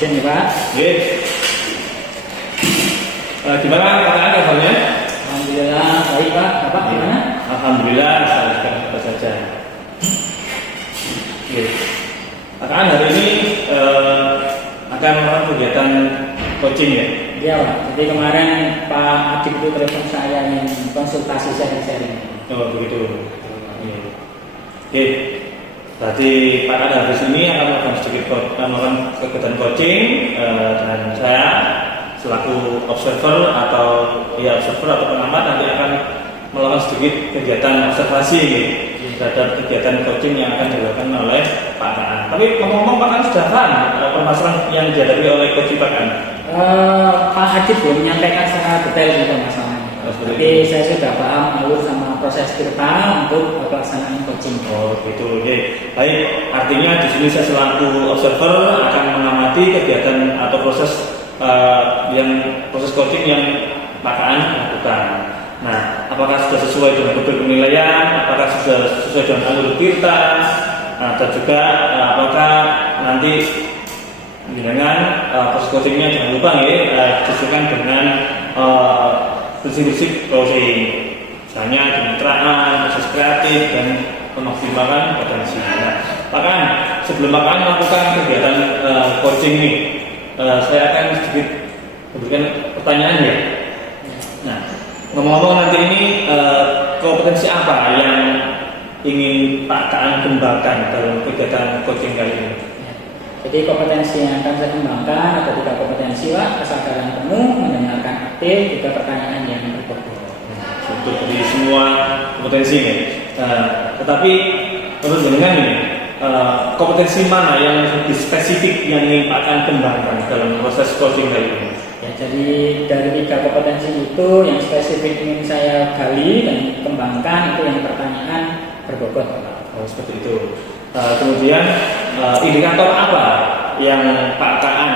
izin ya Pak. Oke. Gimana pertanyaan kabarnya? Alhamdulillah baik Pak. Bapak gimana? Alhamdulillah apa saja. Oke. Akan hari ini akan melakukan kegiatan coaching ya. Iya Pak. Jadi kemarin Pak Adib itu telepon saya yang konsultasi sharing. Oh begitu. Oke. Berarti Pak Adib habis ini akan melakukan sedikit melakukan kegiatan coaching dan saya selaku observer atau pengamat nanti akan melakukan sedikit kegiatan observasi terhadap kegiatan coaching yang akan dilakukan oleh Pak Kaan. Tapi ngomong-ngomong Pak Kaan sudah paham permasalahan yang dihadapi oleh coach Pak Kaan? Pak Adib belum menyampaikan secara detail tentang masalahnya. Tapi saya sudah paham alur sama proses kita untuk pelaksanaan coaching. Oh gitu, oke. Baik, artinya di sini saya selaku observer akan mengamati kegiatan atau proses coaching yang Pak Kaan lakukan. Nah, apakah sudah sesuai dengan kode penilaian? Apakah sudah sesuai dengan alur kita? Dan juga apakah nanti dengan proses coachingnya jangan lupa ya disesuaikan dengan prinsip-prinsip coaching, misalnya kemitraan, proses kreatif dan memaksimalkan potensi. Nah, bahkan sebelum Pak melakukan kegiatan coaching ini, saya akan sedikit memberikan pertanyaan ya. Nah, ngomong-ngomong nanti ini kompetensi apa yang ingin Pak Kaan kembangkan dalam kegiatan coaching kali ini? Jadi kompetensi yang akan saya kembangkan ada 3 kompetensi Pak: kesadaran penuh, mendengarkan aktif, juga pertanyaan yang berbobot. Untuk dari semua kompetensi ini. Tetapi menurut jenengan ini kompetensi mana yang lebih spesifik yang ingin Pak Kaan kembangkan dalam proses coaching kali ini? Ya, jadi dari 3 kompetensi itu yang spesifik ingin saya gali dan kembangkan itu yang pertanyaan berbobot. Oh, seperti itu. Kemudian indikator apa yang Pak Kaan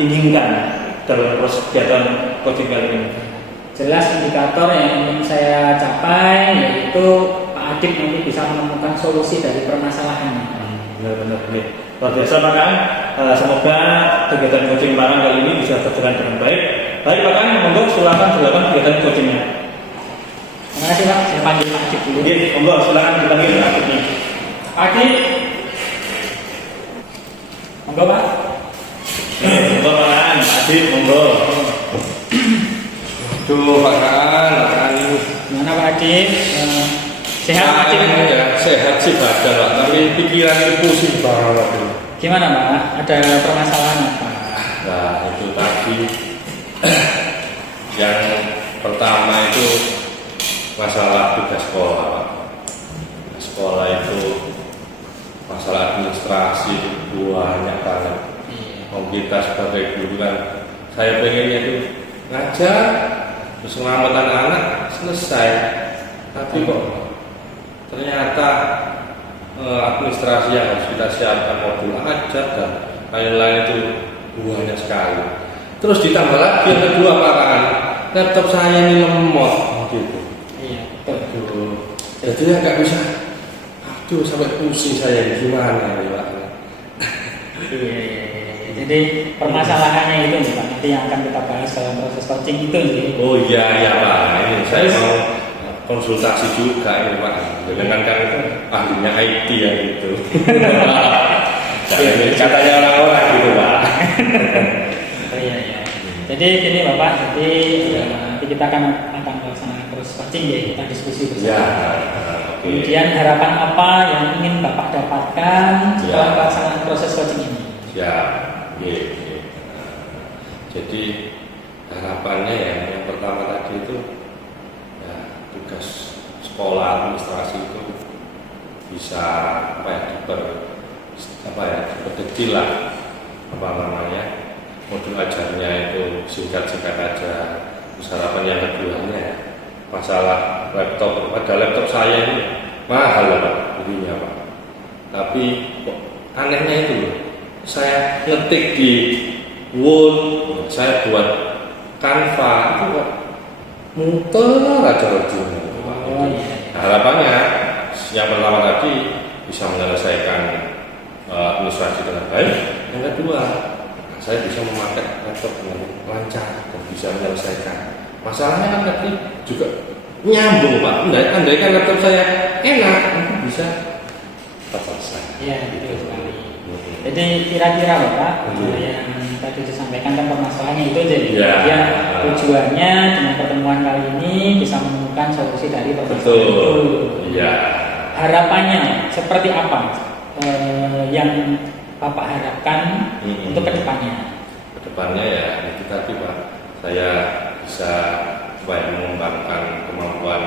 inginkan dalam proses kegiatan coaching kali ini? Jelas indikator yang ingin saya capai yaitu Pak Adib nanti bisa menemukan solusi dari permasalahannya. Benar-benar luar biasa Pak Kaan. Semoga kegiatan coaching Pak Kaan kali ini bisa berjalan dengan baik. Baik Pak Kaan, monggo silakan dilakukan kegiatan coachingnya. Terima kasih Pak. Saya panggil Pak Adib dulu. Oke, monggo silakan dipanggil Pak Adibnya. Pak Adib. Monggo Pak. Monggo Pak Kaan, Adib monggo. Tuh Pak Kaan ini Gimana Pak Adib? Sehat Pak Adib? ya sehat sih badan Pak, tapi pikiran itu pusing banget. Gimana Pak? Ada permasalahan apa? Nah itu tadi yang pertama itu masalah tugas sekolah Pak. Sekolah itu masalah administrasi banyak banget. Kita sebagai guru kan, saya pengennya itu ngajar terus ngelamatan anak selesai, tapi kok ternyata administrasi yang harus kita siapkan, modul ajar dan lain-lain itu banyak sekali. Terus ditambah lagi yang kedua Pak Kaan, laptop saya ini lemot gitu. Iya, betul. Jadi nggak bisa. Aduh sampai pusing saya, gimana ya Pak? Iya. Jadi permasalahannya itu nih Pak, nanti yang akan kita bahas dalam proses coaching itu nih. Oh iya Pak, ini saya mau konsultasi juga ini Pak. Dengan kan ahlinya IT ya gitu. Ini katanya orang-orang gitu Pak. Oh, iya. Jadi gini Bapak, nanti kita akan melaksanakan proses coaching ya, kita diskusi bersama. Ya. Kemudian harapan apa yang ingin Bapak dapatkan setelah pelaksanaan proses coaching ini? Ya. Jadi harapannya yang pertama tadi itu ya, tugas sekolah administrasi itu bisa diperkecil lah modul ajarnya itu singkat-singkat aja. Terus harapan yang keduanya masalah laptop, ada laptop saya ini mahal Pak belinya Pak, tapi kok anehnya itu saya ngetik di Word, saya buat Canva itu kok muter aja ujungnya. Harapannya yang pertama tadi bisa menyelesaikan administrasi dengan baik. Yang kedua saya bisa memakai laptop dengan lancar dan bisa menyelesaikan. Masalahnya kan tadi juga nyambung Pak. Andai kan laptop saya enak, mungkin bisa cepat selesai. Iya, betul sekali. Jadi kira-kira Bapak yang tadi disampaikan kan permasalahannya itu jadi Ya. tujuannya dengan pertemuan kali ini bisa menemukan solusi dari permasalahan itu. Betul. Iya. Harapannya seperti apa yang Bapak harapkan untuk kedepannya? Kedepannya ya itu tadi Pak, saya bisa mengembangkan kemampuan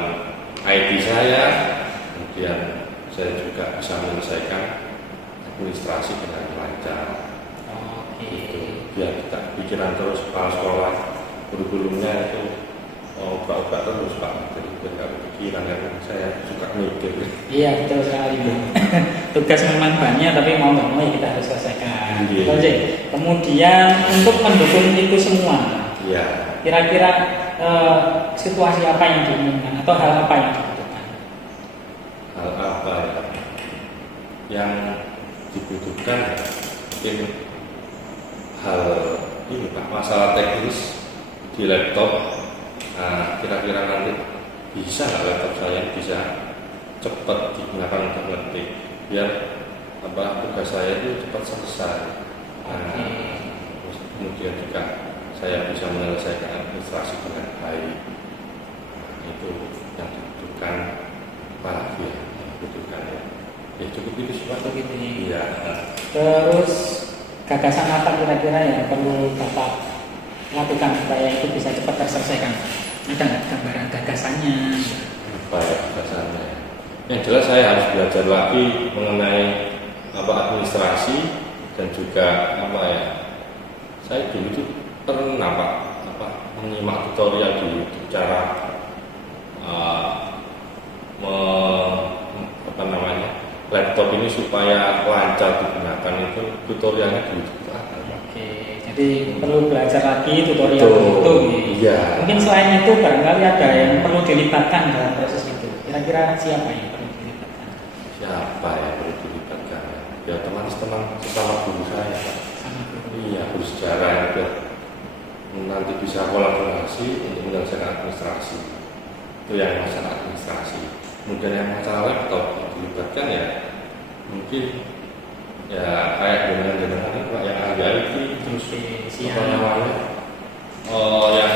IT saya, kemudian saya juga bisa menyelesaikan administrasi dengan lancar. Itu biar kita pikiran terus kepala sekolah kurikulumnya itu ubah-ubah terus Pak, jadi biar nggak pikiran kan saya suka mikir. Iya betul sekali. Tugas memang banyak tapi mau nggak mau ya kita harus selesaikan. Iya. Betul, Cik. Kemudian untuk mendukung itu semua, Iya. kira-kira situasi apa yang diinginkan atau hal apa yang dibutuhkan? Hal apa ya yang dibutuhkan? Mungkin hal ini Pak, masalah teknis di laptop. Nah, kira-kira nanti bisa nggak laptop saya bisa cepat digunakan untuk ngetik biar tugas saya itu cepat selesai. Nah, terus kemudian juga saya bisa menyelesaikan administrasi dengan baik. Nah, itu yang dibutuhkan Pak, ya, yang dibutuhkan ya. Ya cukup itu sih Pak. Begitu ya. Iya. Terus gagasan apa kira-kira yang perlu Bapak lakukan supaya itu bisa cepat terselesaikan? Ada nggak gambaran gagasannya? Apa ya gagasannya? Yang jelas saya harus belajar lagi mengenai administrasi dan juga saya dulu itu pernah Pak menyimak tutorial di YouTube cara laptop ini supaya lancar digunakan, itu tutorialnya di YouTube ada. Oke, jadi perlu belajar lagi tutorial Betul. itu. Iya. Mungkin selain itu barangkali ada yang perlu dilibatkan dalam proses itu. Kira-kira siapa yang perlu dilibatkan? Siapa yang perlu dilibatkan? Ya teman-teman sesama guru saya Pak. Sama guru. Iya, guru sejarah yang biar nanti bisa kolaborasi untuk menyelesaikan administrasi. Itu yang masalah administrasi. Kemudian yang masalah laptop yang dilibatkan ya mungkin ya kayak dengan Pak yang ahli IT, terus siap. apa namanya yang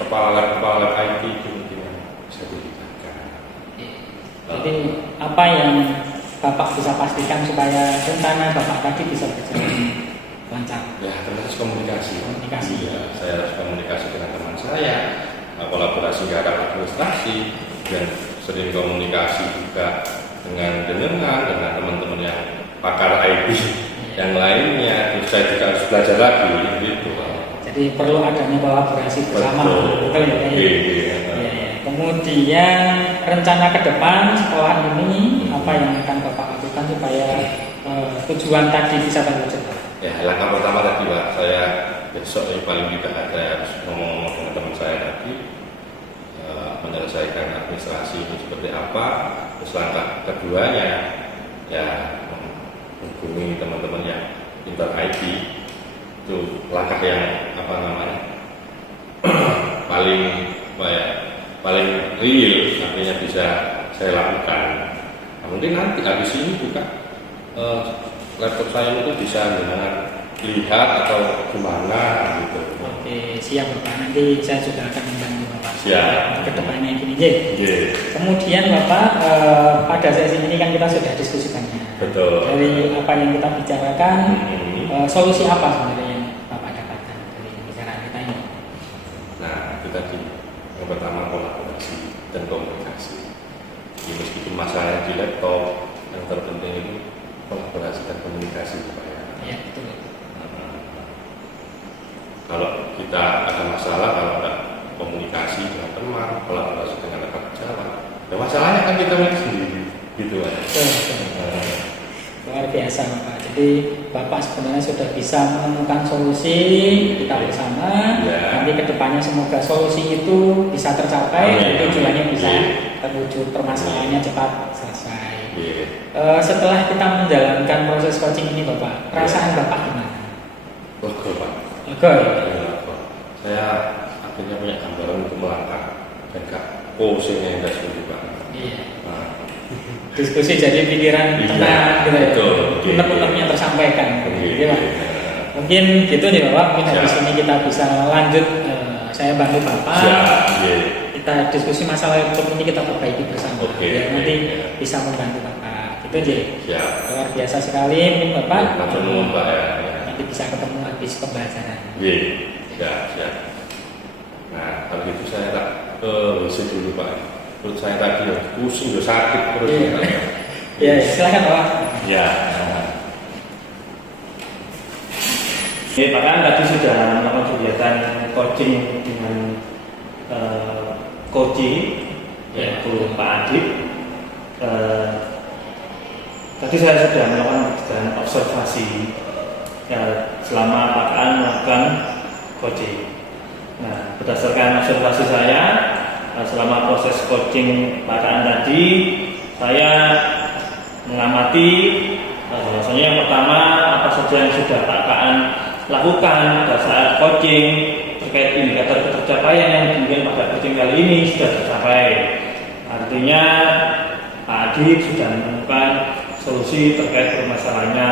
kepala lab IT itu mungkin yang bisa dilibatkan. Jadi apa yang Bapak bisa pastikan supaya rencana Bapak tadi bisa berjalan lancar? Ya terus komunikasi. Ya, saya harus komunikasi dengan teman saya, kolaborasi dengan administrasi dan sering komunikasi juga dengan teman-teman yang pakar IT yang lainnya. Terus saya juga harus belajar lagi gitu. Jadi perlu adanya kolaborasi bersama. Betul ya? Iya. Kemudian rencana ke depan sekolah ini apa yang akan Bapak lakukan supaya tujuan tadi bisa terwujud? Ya langkah pertama tadi Pak, saya besok ini paling tidak ada harus ngomong dengan teman saya tadi menyelesaikan administrasi ini seperti apa. Terus langkah keduanya ya menghubungi teman-teman yang pintar IT. Itu langkah yang paling real artinya bisa saya lakukan. Nah, mungkin nanti habis ini juga laptop saya itu bisa dengan lihat atau gimana gitu. Oke, siap Bapak. Nanti saya juga akan membantu Bapak. Siap. Untuk kedepannya gini, J. Kemudian Bapak pada sesi ini kan kita sudah diskusi banyak. Betul. Dari apa yang kita bicarakan, solusi apa sebenarnya yang Bapak dapatkan dari pembicaraan kita ini? Nah, itu tadi yang pertama kolaborasi dan komunikasi. Jadi, meskipun masalahnya di laptop, yang terpenting itu kolaborasi dan komunikasi supaya. Ya betul. Kalau kita ada masalah, kalau ada komunikasi dengan teman, kolaborasi dengan rekan jalan, ya masalahnya kan kita sendiri, gitu kan. Luar biasa Bapak. Jadi Bapak sebenarnya sudah bisa menemukan solusi kita bersama. Ya. Nanti kedepannya semoga solusi itu bisa tercapai, tujuannya bisa terwujud, permasalahannya cepat selesai. Setelah kita menjalankan proses coaching ini Bapak, perasaan Bapak gimana? Lega Pak. Lega ya? Iya, Pak. Saya akhirnya punya gambaran untuk melangkah dan gak pusing yang enggak seperti Pak. Iya. Nah, Diskusi jadi pikiran Iya, tenang gitu ya. betul. Unek-uneknya tersampaikan. Iya. Iya, Pak. Mungkin gitu nih Bapak, mungkin habis Siap. ini kita bisa lanjut. Saya bantu Bapak. siap. Iya. Kita diskusi masalah YouTube ini kita perbaiki bersama. Oke, Biar nanti iya. bisa membantu Bapak. Gitu aja. Siap. Luar biasa sekali mungkin Bapak. Matur nuwun Pak ya. Nanti bisa ketemu habis pembelajaran. Iya. Siap. Nah, kalau gitu saya tak ke WC dulu Pak. Perut saya tadi ya pusing, udah sakit perut. Iya. Ya, silakan Bapak. Ya. Pak Aan tadi sudah melakukan kegiatan coaching dengan coaching yaitu Pak Adib. Tadi saya sudah melakukan kegiatan observasi selama Pak Aan melakukan coaching. Nah, berdasarkan observasi saya selama proses coaching Pak Aan tadi, saya mengamati bahwasanya yang pertama apa saja yang sudah Pak Aan lakukan pada saat coaching terkait indikator pencapaian yang kemudian pada coaching kali ini sudah tercapai. Artinya Pak Adib sudah menemukan solusi terkait permasalahannya,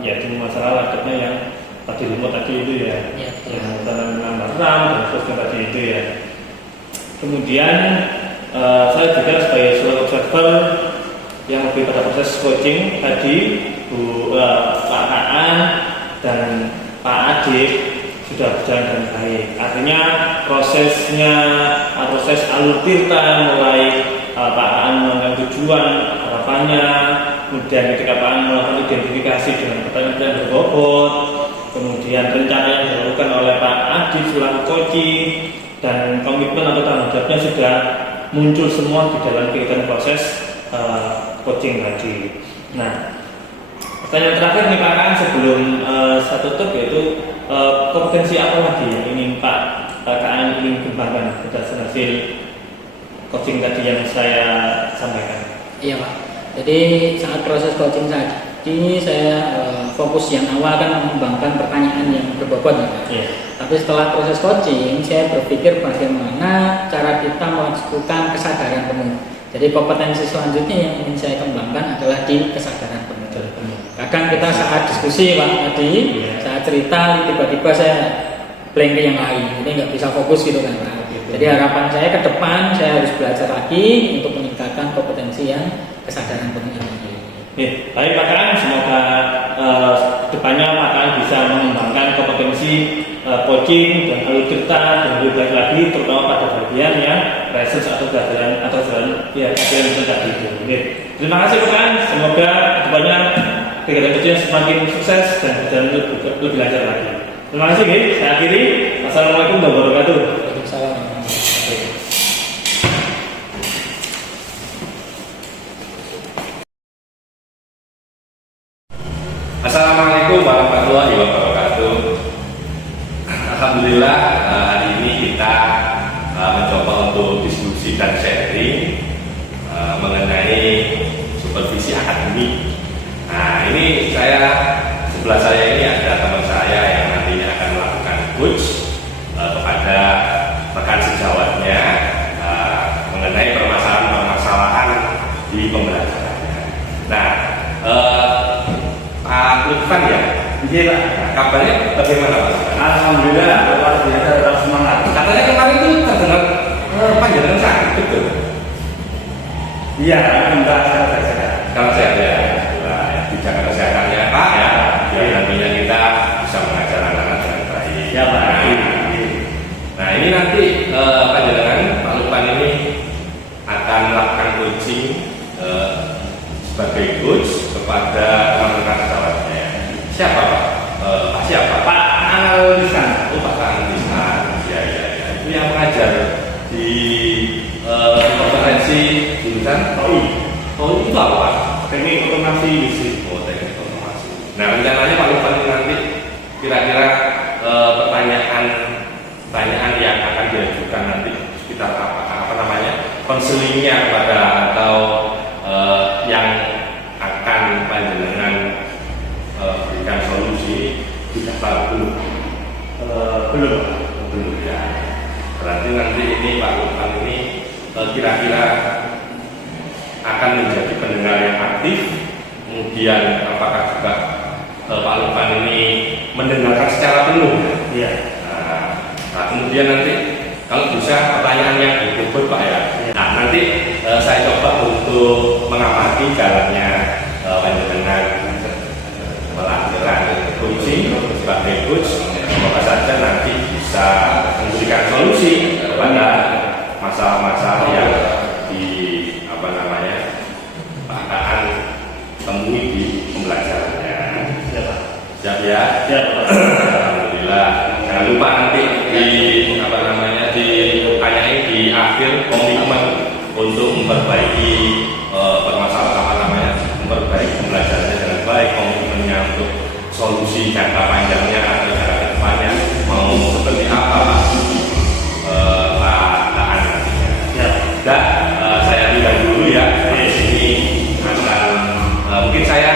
yaitu masalah laptopnya yang tadi remote tadi itu ya, Iya, betul. yang menambah RAM dan seterusnya tadi itu ya. Kemudian saya juga sebagai seorang observer yang lebih pada proses coaching tadi, Pak Aan dan Pak Adib sudah berjalan dengan baik. Artinya proses alur tirta mulai Pak Aan melakukan tujuan harapannya, kemudian ketika Pak Aan melakukan identifikasi dengan pertanyaan berbobot, kemudian rencana yang dilakukan oleh Pak Adib selaku coaching dan komitmen atau tanggung jawabnya sudah muncul semua di dalam kegiatan proses coaching tadi. Nah, pertanyaan terakhir nih Pak Aan sebelum saya tutup, yaitu kompetensi apa lagi yang ingin Pak Aan ingin kembangkan berdasarkan hasil coaching tadi yang saya sampaikan. Iya Pak. Jadi saat proses coaching tadi saya fokus yang awal kan mengembangkan pertanyaan yang berbobot ya Pak. Iya. Tapi setelah proses coaching saya berpikir bagaimana cara kita melakukan kesadaran penuh. Jadi kompetensi selanjutnya yang ingin saya kembangkan adalah di kesadaran penuh. Kadang kita saat diskusi Pak tadi, saat cerita tiba-tiba saya blank ke yang lain, jadi nggak bisa fokus gitu kan Pak. Jadi harapan saya ke depan saya harus belajar lagi untuk meningkatkan kompetensi yang kesadaran penuh ini. Baik Pak Aan, semoga depannya Pak Aan bisa mengembangkan kompetensi coaching dan alur cerita dan lebih baik lagi, terutama pada bagian yang research atau jalan itu tadi itu. Terima kasih Pak Aan, semoga depannya kegiatan coaching semakin sukses dan berjalan lebih lancar lagi. Terima kasih, saya akhiri. Assalamualaikum warahmatullahi wabarakatuh. Waalaikumsalam. Assalamualaikum warahmatullahi wabarakatuh. Alhamdulillah hari ini kita mencoba untuk diskusi dan sharing mengenai supervisi akademik. Nah ini sebelah saya ini ada teman saya yang nantinya akan melakukan coach kepada rekan sejawatnya mengenai permasalahan-permasalahan di pembelajarannya. Nah Pak Lutfan ya? Iya Pak. Kabarnya bagaimana Pak? Alhamdulillah, luar biasa, tetap semangat. Katanya kemarin itu terdengar panjangan sakit, betul? Iya, alhamdulillah sehat. Kalau sehat ya, nah, dijaga kesehatannya Pak ya, biar nantinya kita bisa mengajar anak-anak dengan baik. Ya Pak. Nah ini nanti panjangan Pak Lutfan ini akan melakukan coaching sebagai coach kepada teman-teman sejawatnya. Siapa Pak? Pak siapa? Pak Analisan. Oh Pak Analisan. Ya. Itu yang mengajar di kompetensi jurusan TOI. TOI itu apa Pak? Teknik otomasi listrik. Oh teknik otomasi. Nah rencananya Pak Lutfan nanti kira-kira pertanyaan yang akan diajukan nanti sekitar apa namanya konselingnya kepada atau yang akan panjenengan berikan solusi didaftar belum? Belum. Belum ya. Berarti nanti ini Pak Lukman ini kira-kira akan menjadi pendengar yang aktif. Kemudian apakah juga Pak Lukman ini mendengarkan secara penuh? Iya. Nah, kemudian nanti kalau bisa pertanyaan yang berikut Pak ya. Nah, nanti saya coba untuk mengamati jalannya panjenengan pelanggaran coaching sebagai coach. Semoga saja nanti bisa memberikan solusi kepada masalah-masalah yang di Pak Kaan temui di pembelajarannya. Siap ya? Siap. Alhamdulillah. Jangan lupa nanti ditanyai di akhir komitmen untuk memperbaiki memperbaiki pembelajarannya dengan baik, komitmennya untuk solusi jangka panjangnya atau jangka depannya mau seperti apa Pak Kaan nantinya. Dan saya bilang dulu ya, di sini akan mungkin saya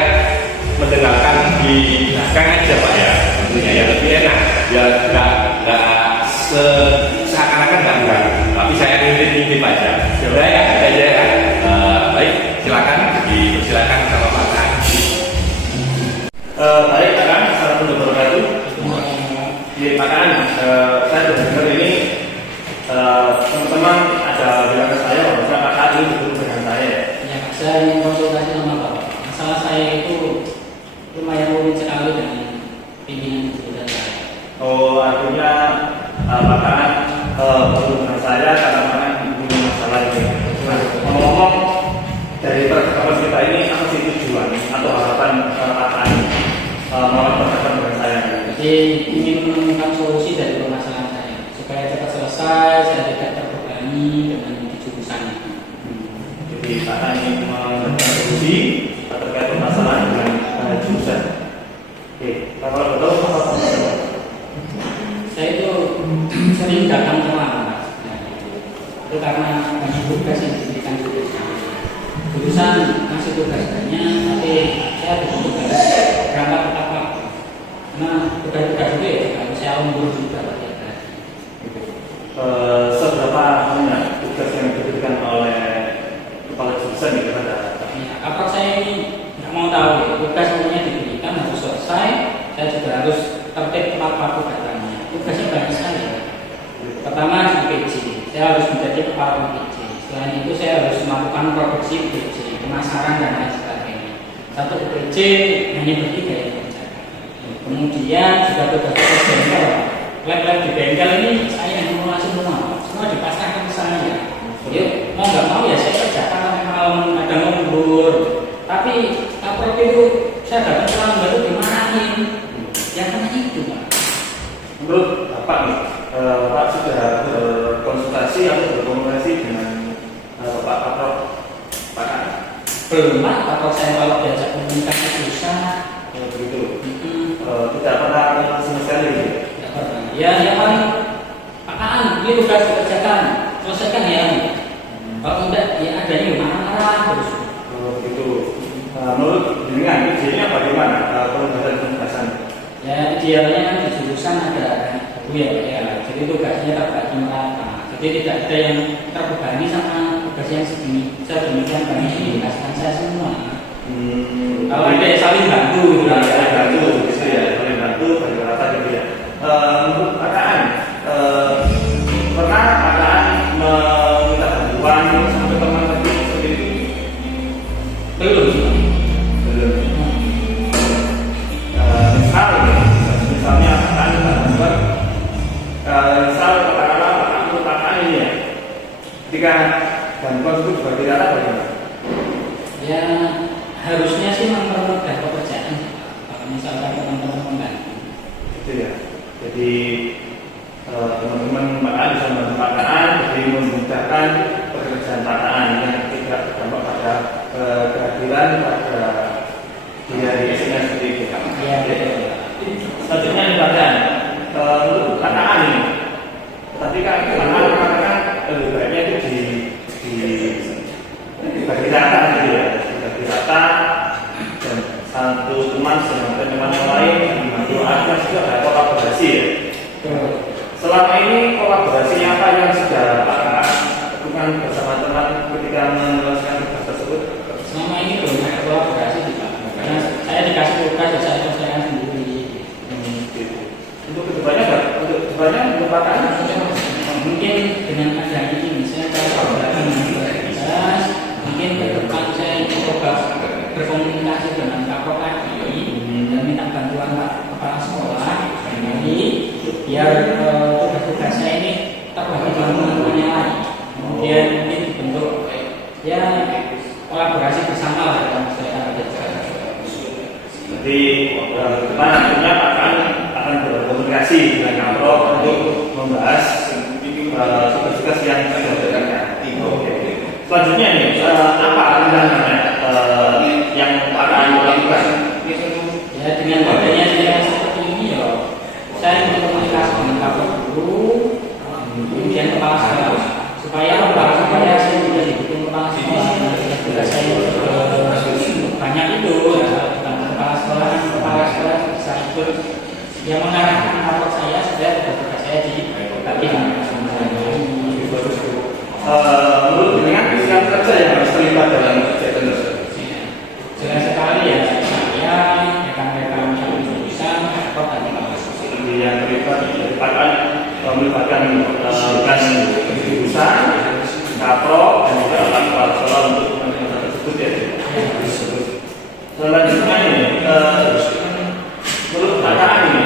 mendengarkan di belakang aja Pak ya, tentunya ya lebih enak, biar nggak seakan-akan nggak mengganggu, tapi saya ngintip aja. Sudah ya, aja ya. Baik, silakan dipersilakan sama Pak Kaan. Baik, Pak Kaan, assalamualaikum warahmatullahi wabarakatuh. Di Pak Kaan, saya dengar ini teman-teman ada bilang ke saya bahwa Pak Kaan ini bertemu dengan saya. Ya, saya ingin konsultasi sama Bapak. Masalah saya itu lumayan rumit sekali dengan pimpinan kebutuhan saya. Oh, artinya Pak Kaan bertemu dengan saya karena Pak Kaan punya masalah ini. Nah, ngomong-ngomong dari pertemuan kita ini apa sih tujuan atau harapan Pak Kaan mau bertemu dengan saya? Jadi ingin menemukan solusi dari permasalahan saya supaya cepat selesai, saya tidak terbebani dengan jurusannya. Jadi Pak Kaan ingin menemukan solusi terkait permasalahan dengan jurusan. Oke, kalau betul apa? Saya itu sering datang terlambat. Nah, itu karena banyak tugas yang diberikan jurusan masih tugas banyak, tapi saya betul-betul berangkat tepat waktu. Karena tugas-tugas itu ya harus saya undur juga tiap hari. Seberapa banyak tugas yang diberikan oleh kepala jurusan itu pada? Ya, apa saya ini nggak mau tahu ya, tugas semuanya diberikan harus selesai, saya juga harus tertib tepat waktu datangnya. Tugasnya banyak sekali. Pertama di PJ, saya harus menjadi kepala PJ. Selain itu saya harus melakukan produksi PJ, pemasaran dan lain sebagainya. Satu PJ hanya bertiga yang mengerjakan. Kemudian juga tugas-tugas bengkel. Lab-lab di bengkel ini saya yang mengelola semua dipasrahkan ke saya. Yuk, mau nggak mau ya saya kerjakan sampai malam, ada ngembur. Tapi apalagi itu saya datang terlambat itu dimarahin. Yang mana itu Pak? Menurut Bapak nih, Pak sudah berkonsultasi atau berkomunikasi dengan Pak Prof. Pak Kaan? Belum Pak, kalau saya kalau diajak komunikasi susah. Begitu. Tidak pernah sama sekali. Tidak pernah. Ya paling Pak Kaan, ini tugas dikerjakan, selesaikan ya. Kalau tidak, ya adanya marah-marah terus. Begitu. Menurut dengan idealnya bagaimana penugasan? Ya idealnya kan di jurusan ada ya. Jadi tugasnya terbagi merata. Jadi tidak ada yang terbebani sama tugas yang segini. Saya demikian banyak dikasihkan saya semua. Kalau ada yang saling bantu, saling bantu, gitu ya. Saling bantu bagi merata gitu ya. Menurut Pak Kaan, pernah Pak Kaan meminta bantuan sampai teman seperti itu? belum. Misalnya Pak Kaan misal katakanlah Pak Kaan ini ya, ketika bantuan itu juga tidak ada bagaimana? Ya harusnya sih mempermudah pekerjaan. Kalau misalkan teman-teman membantu. Gitu ya. Jadi teman-teman Pak Kaan bisa membantu Pak Kaan, jadi memudahkan pekerjaan Pak Kaan yang tidak berdampak pada kehadiran pada di hari isinya seperti itu. Ya betul. Selanjutnya ini Pak Kaan, untuk Pak Kaan ini, tapi kan Pak Kaan mengatakan lebih baiknya itu dibagi rata gitu ya, dibagi rata dan satu teman dengan teman yang lain dibantu bahas kan juga ada kolaborasi ya. Selama ini kolaborasi apa yang sudah Pak lakukan bersama teman ketika menyelesaikan tugas tersebut? Selama ini belum ada kolaborasi Pak, karena saya dikasih tugas ya saya selesaikan sendiri. Untuk kedepannya merupakan Mungkin dengan ada ini saya kolaborasi dengan tugas, mungkin ke depan saya coba berkomunikasi dengan Kapok tadi dan minta bantuan Pak Kepala Sekolah ini biar tugas-tugas saya ini terbagi dengan yang lain. Kemudian mungkin dibentuk ya kolaborasi bersama lah dalam saya. Jadi depan nantinya akan berkomunikasi dengan Kapok untuk membahas tugas-tugas yang sudah diberikan. Selanjutnya nih, apa rencananya yang akan dilakukan? Ya dengan adanya saya seperti ini ya, saya berkomunikasi dengan Kapok dulu, kemudian kepala sekolah supaya saya juga didukung kepala sekolah. Tugas saya banyak itu, ya, kepala sekolah bisa ikut yang mengarahkan Kapok saya supaya tugas saya dibagi dengan menurut dengan siapa kerja yang harus terlibat dalam kegiatan tersebut? jelas sekali ya, saya rekan-rekan yang bisa Kapok dan yang terlibat melibatkan bukan jurusan, Kapok dan juga kepala sekolah untuk kegiatan tersebut ya. Selanjutnya ini, menurut Pak ini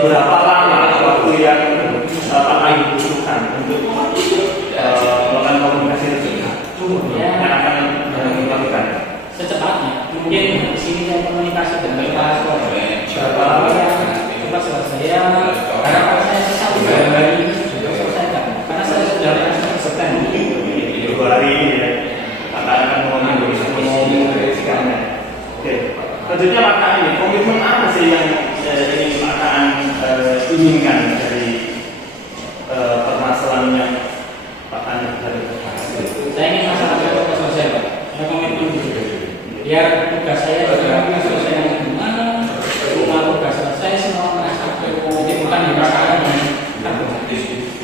berapa lama waktu yang Pak butuhkan untuk melakukan komunikasi tersebut yang akan dilakukan? Secepatnya, mungkin di sini saya komunikasi dengan kepala sekolah. Berapa lama ya? Coba saya harapan saya satu hari ini sudah selesaikan. Karena saya sudah selesai. 2 hari ini ya, akan mengomunikasikannya. Oke, selanjutnya Pak ini komitmen apa sih yang ini Pak inginkan dari permasalahan yang Pak dari Saya ingin masalah itu selesai, Pak. Saya komitmen gitu. Biar tugas saya juga selesai yang gimana, rumah tugas selesai, semua merasa bukan dirasakan yang jadi bukan disulit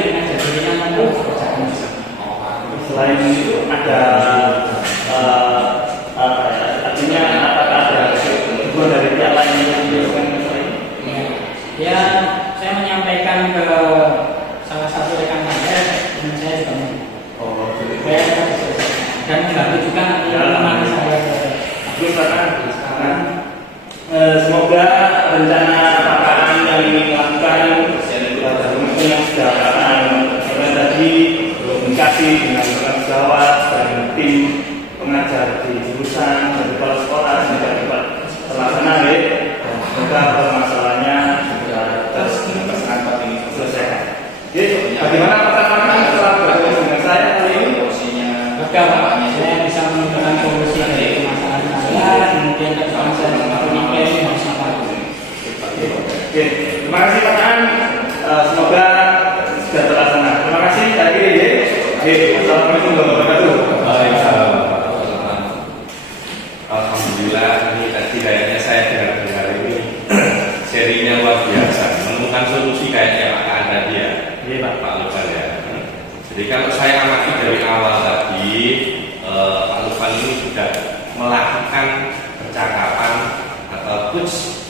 dengan jadinya mana kerjaan. Selain itu ada artinya apakah ada kebutuhan dari pihak lain yang dilakukan selain? Ya, saya menyampaikan ke salah satu rekan saya dan saya juga dan membantu juga teman saya. Semoga rencana KKN yang ingin dilakukan yang sudah KKN tadi komunikasi dengan rekan sejawat dan tim pengajar di jurusan dan kepala sekolah juga dapat terlaksana baik. Semoga permasalahannya segera terselesaikan. Jadi bagaimana pertanyaan setelah berkomunikasi dengan saya kali ini? Lega Pak, saya bisa menemukan solusi dari permasalahan saya, kemudian ke depan saya bisa komunikasi dengan siapa. Oke, terima kasih Pak An. Semoga sudah terlaksana. Terima kasih tadi ya. Assalamualaikum warahmatullahi wabarakatuh. Alhamdulillah ini tadi kayaknya saya dengar ini serinya luar biasa, menemukan solusi kayaknya Pak An tadi ya. Iya Pak Lufan ya. Jadi kalau saya amati dari awal tadi, Pak Lufan ini sudah melakukan percakapan atau coach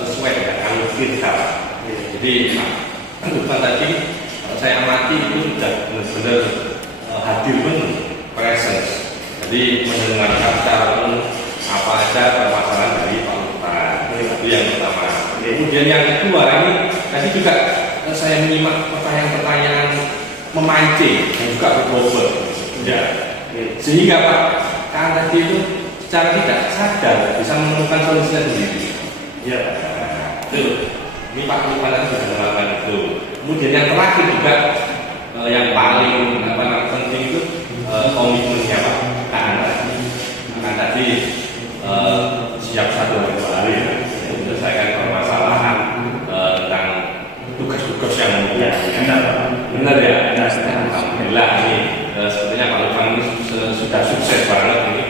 sesuai dengan alur kita. Jadi Pak Lufan tadi saya amati itu sudah benar-benar hadir penuh, presence. Jadi mendengarkan secara penuh apa aja permasalahan dari Pak Lufan. Itu yang pertama. Kemudian yang kedua ini tadi juga saya menyimak pertanyaan-pertanyaan memancing dan juga berbobot. Ya. Sehingga Pak Kang tadi itu secara tidak sadar bisa menemukan solusi sendiri. Ya. Ini Pak Lufan sudah melakukan itu. Kemudian yang terakhir juga yang paling penting itu komitmennya Pak Kang tadi siap 1 hari 2 hari menyelesaikan permasalahan tentang tugas-tugas yang benar ya. Alhamdulillah ini sepertinya Pak Lufan ini sudah sukses banget ini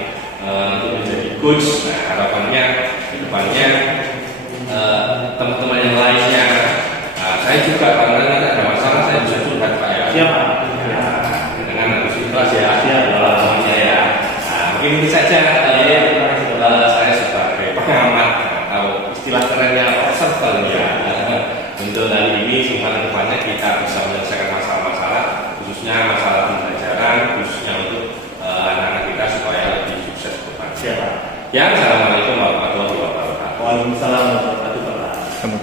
untuk menjadi coach. Nah harapannya harapannya teman-teman yang lainnya, saya juga karena nanti ada masalah saya bisa curhat Pak ya. Siap. Dengan harus ikhlas ya. Siap. Semuanya ya. Mungkin ini saja saya sebagai pengamat atau istilah kerennya observer ya. Untuk hari ini semoga depannya kita bisa menyelesaikan masalah-masalah, khususnya masalah pembelajaran, khususnya untuk anak-anak kita supaya lebih sukses ke depan. Siap. Ya, assalamualaikum warahmatullahi wabarakatuh. Waalaikumsalam warahmatullahi wabarakatuh.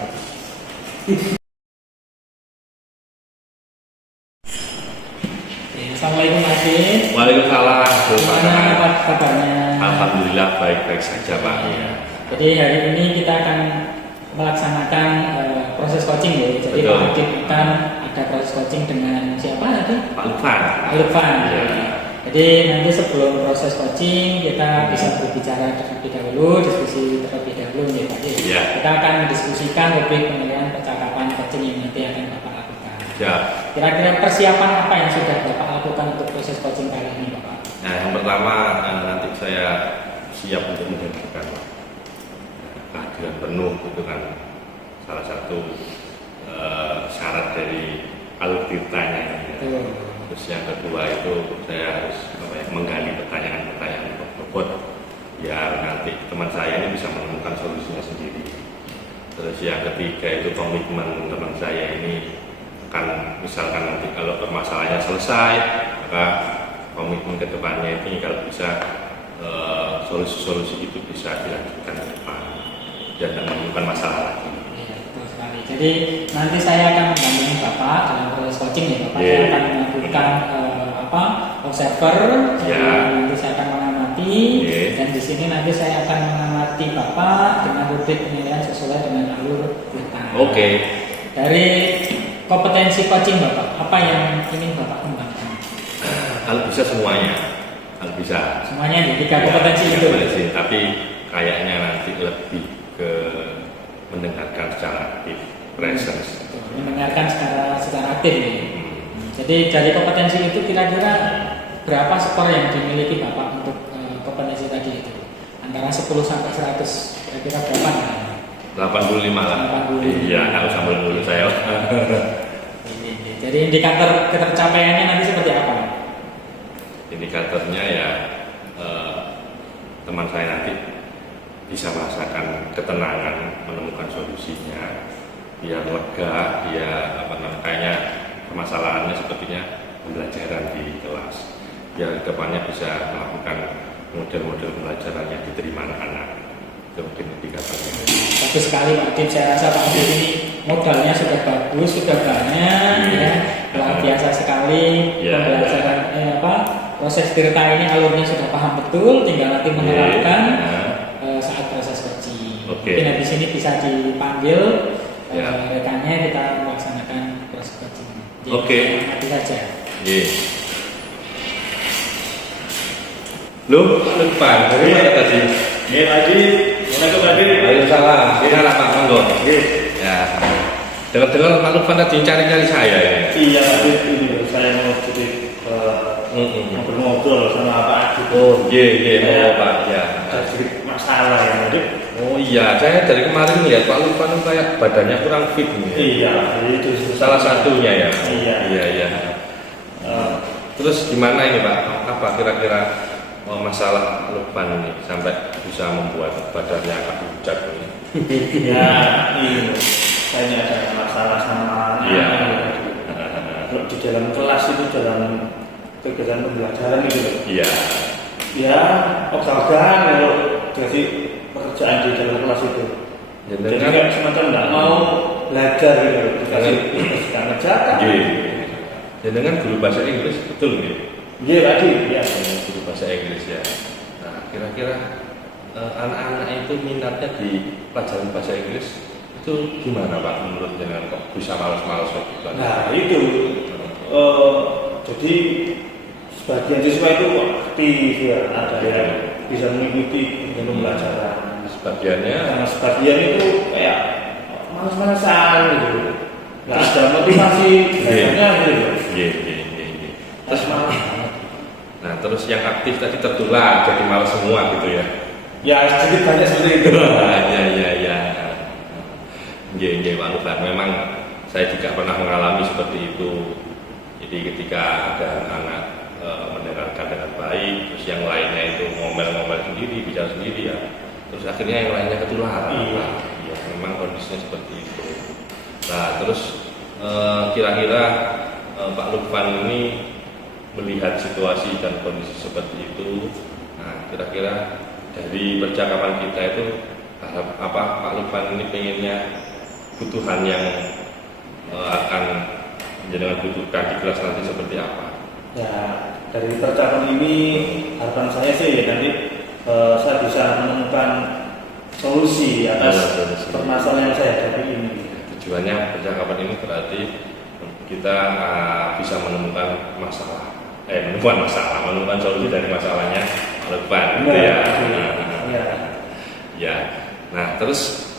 Assalamualaikum Pak Adit. Waalaikumsalam. Gimana Pak kabarnya? Alhamdulillah baik-baik saja Pak. Ya. Jadi hari ini kita akan melaksanakan proses coaching ya. Jadi Betul. Pak Adit akan ada proses coaching dengan siapa tadi? Pak Lufan. Pak Lufan. Ya. Jadi nanti sebelum proses coaching kita bisa berbicara terlebih dahulu, diskusi terlebih dahulu ya Pak Adit. Ya. Kita akan mendiskusikan topik penilaian percakapan coaching yang nanti akan Bapak lakukan. Ya. Kira-kira persiapan apa yang sudah Bapak lakukan untuk proses coaching kali ini Bapak? Nah, yang pertama nanti saya siap untuk mendengarkan kehadiran penuh itu kan salah satu syarat dari alur tirtanya. Betul. Terus yang kedua itu saya harus menggali pertanyaan-pertanyaan bobot biar nanti teman saya ini bisa menemukan solusinya sendiri. Terus yang ketiga itu komitmen teman saya ini kan misalkan nanti kalau permasalahannya selesai maka komitmen ke depannya ini kalau bisa solusi-solusi itu bisa dilanjutkan ke depan dan menemukan masalah lagi. Iya, betul sekali. Jadi nanti saya akan mendampingi Bapak dalam proses coaching ya Bapak. Yeah. Saya akan melakukan observer. Jadi Yeah. nanti saya akan mengamati Yeah. dan di sini nanti saya akan mengamati Bapak dengan rubrik penilaian sesuai dengan alur kita. Oke. Dari kompetensi coaching Bapak, apa yang ingin Bapak kembangkan? Kalau bisa semuanya, kalau bisa. Semuanya di tiga kompetensi Ya, itu. kompetensi, tapi kayaknya nanti lebih ke mendengarkan secara aktif, presence. Mendengarkan secara aktif ya. Hmm. Jadi dari kompetensi itu kira-kira berapa skor yang dimiliki Bapak untuk kompetensi tadi itu? Antara 10 sampai 100 kira-kira berapa? 85 lah. 85. Iya, kalau sambil dulu saya. Ini. Jadi indikator ketercapaiannya nanti seperti apa? Indikatornya ya teman saya nanti bisa merasakan ketenangan menemukan solusinya, biar lega, dia kayaknya permasalahannya sepertinya pembelajaran di kelas, biar depannya bisa melakukan model-model pembelajaran yang diterima anak-anak. Itu mungkin indikatornya. Bagus sekali Pak Adit, saya rasa Pak Adit ini modalnya sudah bagus, sudah banyak, ya, luar biasa sekali. Ya. Pembelajaran proses tirta ini alurnya sudah paham betul, tinggal nanti menerapkan saat proses coaching. Oke. Mungkin habis ini bisa dipanggil Ya. rekannya kita melaksanakan proses coaching. Jadi, Oke. nanti saja. Iya. Loh, depan dari mana tadi? Ini tadi, Assalamualaikum tadi. Waalaikumsalam. Gimana Pak Monggo? Iya. Ya. Dengar-dengar Pak Lufan tadi cari-cari saya ya. Iya, tadi ini saya mau jadi ngobrol-ngobrol sama Pak Adit. Oh, iya, mau Pak. Ya. Ada sedikit masalah ya, Adit. Oh iya, saya dari kemarin lihat Pak Lufan kayak badannya kurang fit nih. Iya, itu Salah satunya ya. Iya. Iya. Terus gimana ini Pak? Apa kira-kira masalah Lufan ini sampai bisa membuat badannya agak pucat ini? Ya, ini saya ada masalah sama Iya. kalau di dalam kelas itu dalam kegiatan pembelajaran itu loh. Iya. Ya, ogah-ogahan kalau jadi pekerjaan di dalam kelas itu. Ya, Jadi dengan- kayak semacam nggak mau belajar gitu loh. Dikasih tugas nggak ngerjakan. Iya. Ya dengan guru bahasa Inggris betul nih. Iya tadi, ya. Guru bahasa Inggris ya. Nah, kira-kira anak-anak itu minatnya di pelajaran bahasa Inggris itu gimana Pak menurut jenengan kok bisa malas-malas gitu? Nah itu, jadi sebagian siswa itu aktif ya, ada yang bisa mengikuti pembelajaran. Sebagiannya Sama sebagian itu kayak malas-malasan gitu, nggak ada motivasi belajarnya gitu. Iya. Terus malas. Nah terus yang aktif tadi tertular jadi malas semua gitu ya. Ya sedikit banyak seperti itu. Ya. Nggih, Pak Lukman. Memang saya juga pernah mengalami seperti itu. Jadi ketika ada anak mendengarkan dengan baik, terus yang lainnya itu ngomel-ngomel sendiri, bicara sendiri ya. Terus akhirnya yang lainnya ketularan. Iya. Ya, memang kondisinya seperti itu. Nah, terus kira-kira Pak Lukman ini melihat situasi dan kondisi seperti itu. Nah, kira-kira dari percakapan kita itu apa Pak Lukman ini pengennya kebutuhan yang akan jenengan butuhkan di kelas nanti seperti apa? Ya, dari percakapan ini harapan saya sih ya nanti saya bisa menemukan solusi atas permasalahan yang saya hadapi ini. Tujuannya percakapan ini berarti kita bisa menemukan menemukan solusi dari masalahnya Pak Lukman, gitu ya. Ya. Nah, terus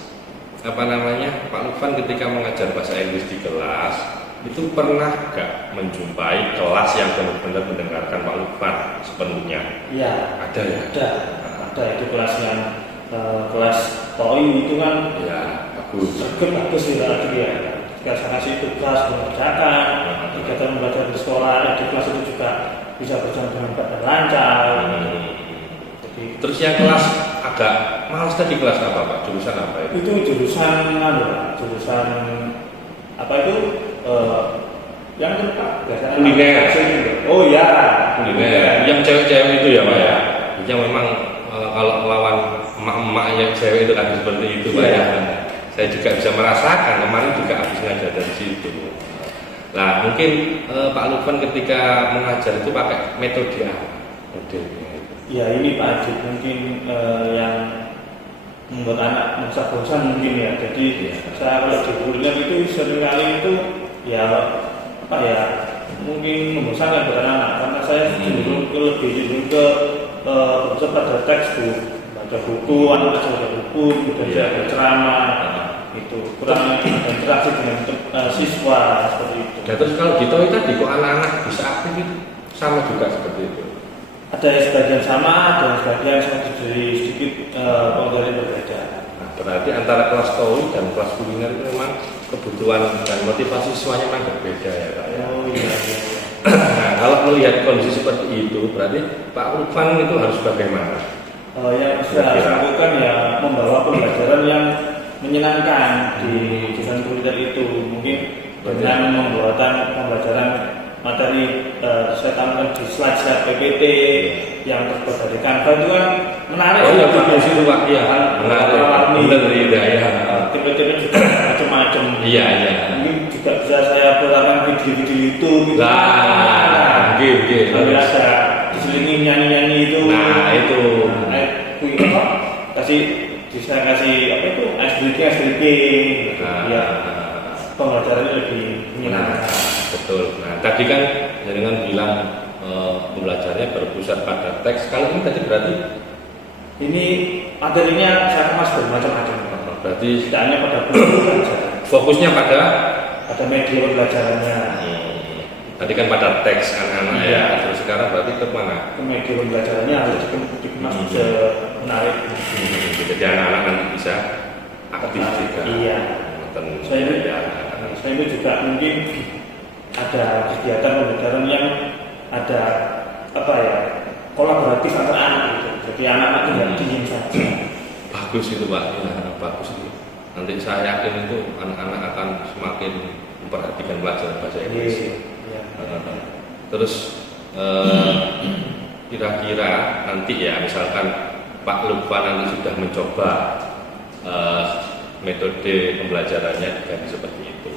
Pak Lukman ketika mengajar bahasa Inggris di kelas itu pernah gak menjumpai kelas yang benar-benar mendengarkan Pak Lukman sepenuhnya? Iya. Ada ya? Ada itu kelas yang kelas TOI itu kan ya bagus ya dia. Jika saya kasih tugas mengerjakan, kegiatan belajar di sekolah di kelas itu juga bisa berjalan dengan lancar. Jadi, terus yang kelas agak malas tadi kelas apa Pak? Jurusan apa itu? Itu jurusan apa itu? Yang kedua kuliner. Oh ya, kuliner. Yang cewek-cewek itu ya Pak ya. Yang memang kalau lawan emak-emak yang cewek itu kan seperti itu Pak ya. Saya juga bisa merasakan kemarin juga habis ngajar dari situ. Nah mungkin Pak Lukman ketika mengajar itu pakai metode apa? Modelnya. Ya ini Pak Adit mungkin yang membuat anak merasa bosan mungkin ya. Jadi saya kalau di kuliner itu seringkali itu ya mungkin membosankan buat anak karena saya lebih cenderung ke pada textbook, baca buku, anak baca buku, baca ceramah, itu kurang interaksi dengan siswa seperti itu. Dan terus kalau gitu tadi kok anak-anak bisa aktif itu sama juga seperti itu? Ada yang sebagian sama, ada yang sebagian sedikit pelajaran berbeda. Nah, berarti antara kelas TOI dan kelas kuliner itu memang kebutuhan dan motivasi siswanya memang berbeda ya Pak ya. Oh iya. Nah, kalau melihat kondisi seperti itu, berarti Pak Lukman itu harus bagaimana? Yang bisa dilakukan ya membawa pembelajaran yang menyenangkan di jurusan kuliner itu. Mungkin dengan membuatan pembelajaran materi saya tampilkan di slide PPT yang terbuat dari Canva itu kan menarik. Oh iya bagus itu Pak, iya menarik. Benar ya. Tipe-tipe juga macam-macam. Iya. Mungkin juga bisa saya buatkan video-video YouTube gitu. Nah, gitu. Kalau ada diselingi nyanyi-nyanyi itu. Nah, itu. Bisa kasih apa itu breaking. Ya, pembelajarannya lebih menyenangkan. Betul. Nah, tadi kan dengan bilang pembelajarannya berpusat pada teks. Kalau ini tadi berarti ini materinya saya kemas bermacam-macam. Berarti tidak hanya pada buku saja. Fokusnya pada media pembelajarannya. Tadi kan pada teks anak-anak ya. Terus sekarang berarti ke mana? Ke media pembelajarannya harus dikemas menarik. Jadi anak-anak nanti bisa aktif juga. Iya. Saya itu juga mungkin ada kegiatan pembelajaran yang ada kolaboratif antar anak itu. Jadi anak-anak tidak diam saja. Bagus itu Pak, ya, bagus itu. Nanti saya yakin itu anak-anak akan semakin memperhatikan pelajaran bahasa Inggris. Iya. Terus kira-kira nanti ya misalkan Pak Lukman nanti sudah mencoba metode pembelajarannya diganti seperti itu.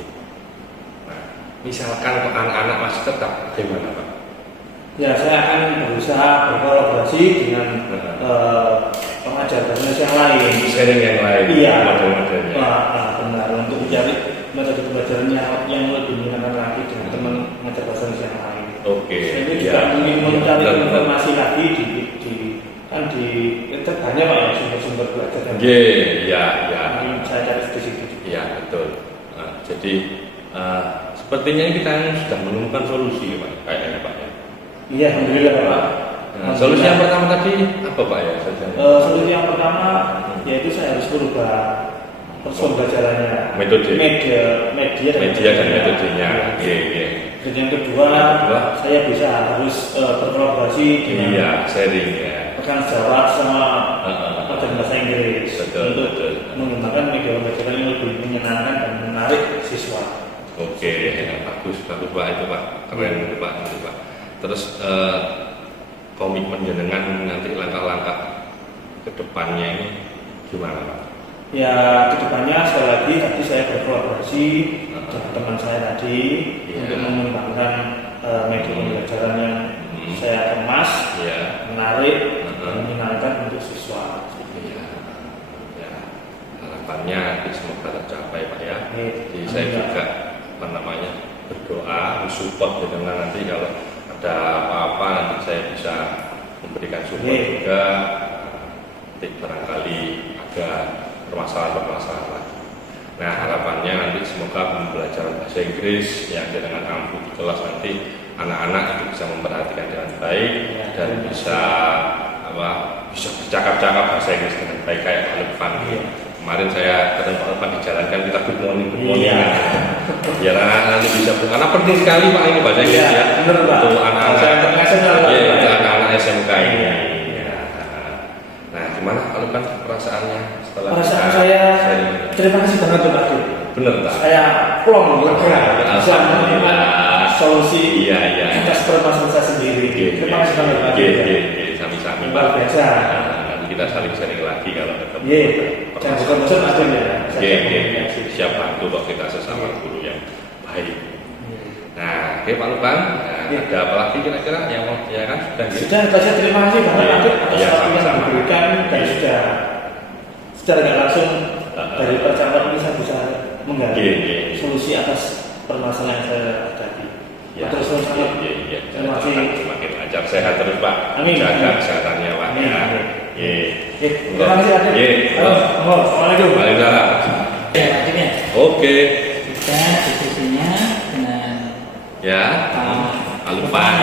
Nah, misalkan anak-anak masih tetap bagaimana Pak? Ya saya akan berusaha berkolaborasi dengan pengajar bahasa Indonesia yang lain. Sharing yang lain. Iya. Model-modelnya. Benar untuk mencari metode pembelajarannya yang lebih menyenangkan lagi dengan teman pengajar bahasa Indonesia yang lain. Oke. Saya juga ingin mencari informasi lagi di internet banyak Pak ya sumber-sumber belajar. Iya. Saya cari di situ. Iya betul. Nah, jadi sepertinya kita sudah menemukan solusi Pak, kayaknya Pak. Iya, alhamdulillah Pak. Nah, solusi yang pertama tadi apa Pak ya? Solusi yang pertama yaitu saya harus merubah pembelajarannya, Metode. media Dan metodenya. Iya. Dan yang kedua, saya harus berkolaborasi dengan sharing ya. rekan sejawat sama pelajaran bahasa Inggris Betul. mengembangkan media pembelajaran yang lebih menyenangkan dan menarik siswa. Oke, bagus Pak itu Pak, keren itu Pak. Terus komitmen jenengan nanti langkah-langkah ke depannya ini gimana Pak? Ya, kedepannya sekali lagi tadi saya berkolaborasi dengan teman saya tadi untuk mengembangkan media pembelajaran yang saya kemas, menarik, dan menyenangkan untuk siswa. Harapannya semoga tercapai Pak ya. Jadi saya juga berdoa, support dengan nanti kalau ada apa-apa nanti saya bisa memberikan support juga. Barangkali ada permasalahan. Nah harapannya nanti semoga pembelajaran bahasa Inggris yang dengan ampuh di kelas nanti anak-anak itu bisa memperhatikan dengan baik dan bisa bercakap-cakap bahasa Inggris dengan baik kayak Pak Lukman. Kemarin saya ketemu Pak Lukman dijalankan kita good morning. Biar anak-anak nanti bisa, karena penting sekali Pak ini bahasa Inggris ya untuk anak-anak SMK ini. Nah gimana Pak Lukman perasaannya setelah saya terima kasih banget Pak. Bener Pak. Saya plong lega bisa menemukan solusi atas permasalahan saya sendiri. Terima kasih banget Pak. Sami-sami Pak. Luar biasa. Nanti kita saling sharing lagi kalau ketemu. Jangan bosan-bosan Mas ya. Siap bantu kok kita sesama guru yang baik. Nah, oke Pak Lukman, ada apa lagi kira-kira yang mau ditanyakan? Sudah, saya terima kasih banget atas waktu yang diberikan dan sudah secara nggak langsung dari percakapan ini saya bisa menggali solusi atas permasalahan yang saya hadapi. Terus sangat terima kasih. Semakin lancar sehat terus Pak. Amin. Jaga kesehatannya Pak. Terima kasih Adit. Assalamualaikum. Waalaikumsalam. Akhirnya. Oke. Kita diskusinya dengan Pak Lukman.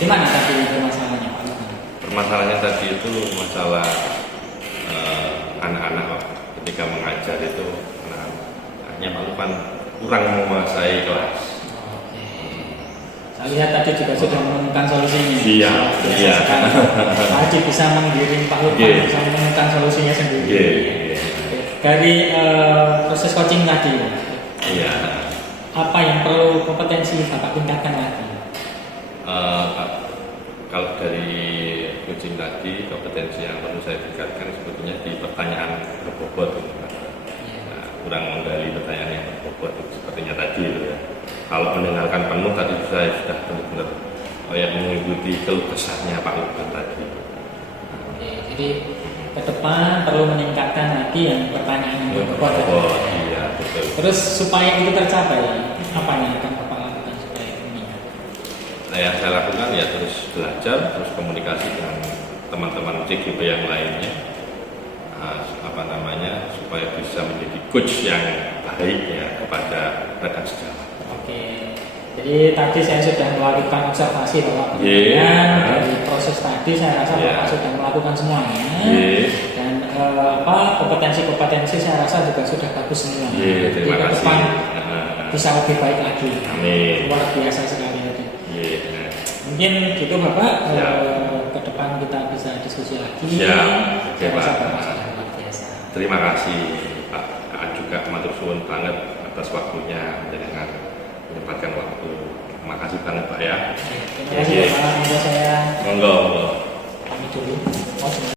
Gimana tadi permasalahannya Pak Lukman? Permasalahannya tadi itu masalah anak-anak ketika mengajar itu anak-anaknya Pak Lukman kurang menguasai kelas. Saya lihat tadi juga sudah menemukan solusinya. Iya. Tadi bisa menggiring Pak Lukman bisa menemukan solusinya sendiri. Dari proses coaching tadi. Apa yang perlu kompetensi Bapak tingkatkan lagi? Kalau dari coaching tadi, kompetensi yang perlu saya tingkatkan sebetulnya di pertanyaan berbobot. Kurang menggali pertanyaan yang berbobot sepertinya tadi itu ya. Kalau mendengarkan penuh tadi saya sudah benar-benar mengikuti keluh kesahnya Pak Lukman tadi. Jadi ke depan perlu meningkatkan lagi yang pertanyaan yang berbobot. Iya betul. Terus supaya itu tercapai, apa yang akan Bapak lakukan supaya meningkat? Nah, yang saya lakukan ya terus belajar, terus komunikasi dengan teman-teman CGP yang lainnya, supaya bisa menjadi coach yang baik ya kepada rekan sejawat. Oke. Jadi tadi saya sudah melakukan observasi bahwa dari proses tadi saya rasa Bapak sudah melakukan semuanya dan kompetensi saya rasa juga sudah bagus semua. Terima kasih. Depan bisa lebih baik lagi. Amin. Luar biasa sekali tadi. Mungkin gitu Bapak. Ke depan kita bisa diskusi lagi. Saya rasa Bapak sudah luar biasa. Terima kasih Pak juga matur suwun banget atas waktunya dengan menyempatkan waktu. Terima kasih banget Pak ya. Terima kasih Pak. Monggo saya. Monggo. Pamit dulu.